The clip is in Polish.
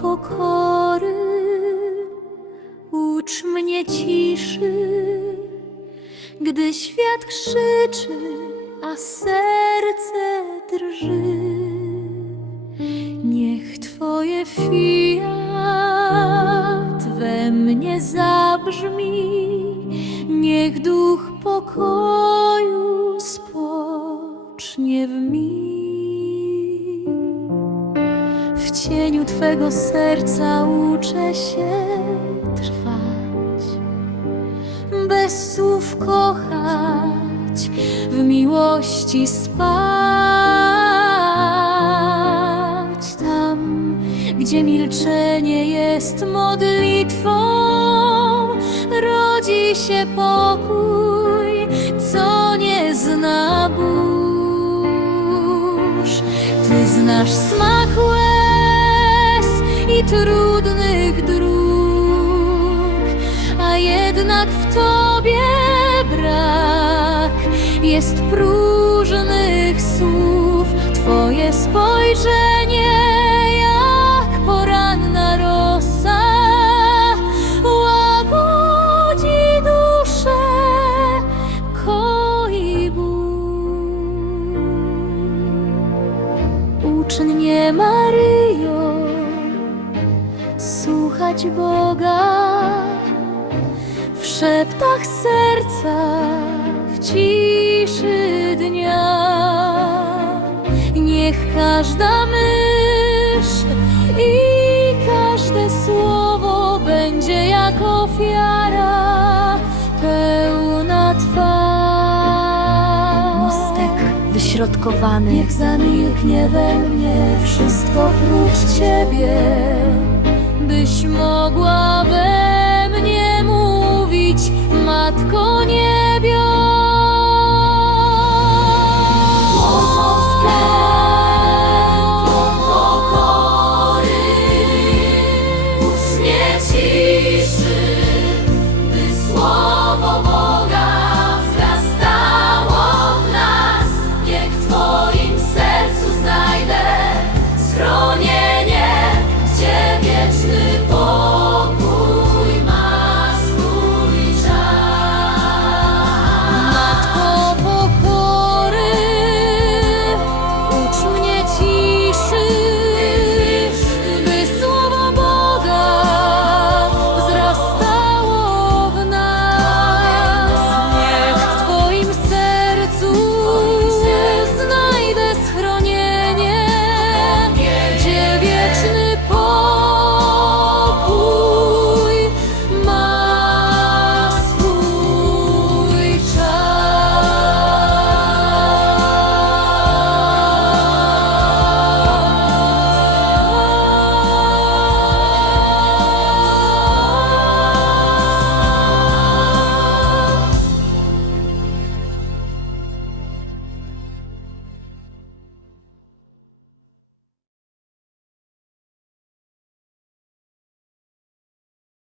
pokory, ucz mnie ciszy, gdy świat krzyczy, a serce drży. Niech Twoje fiat we mnie zabrzmi, niech duch pokoju W cieniu Twego serca uczę się trwać, bez słów kochać, w miłości spać. Tam, gdzie milczenie jest modlitwą, rodzi się pokój, co nie zna burz. Ty znasz smak trudnych dróg, a jednak w Tobie brak jest próżnych słów. Twoje spojrzenie jak poranna rosa łabudzi duszę, koi ból. Słuchać Boga w szeptach serca, w ciszy dnia. Niech każda myśl i każde słowo będzie jak ofiara pełna Twa. Mostek wyśrodkowany. Niech zamilknie we mnie wszystko prócz Ciebie, mogło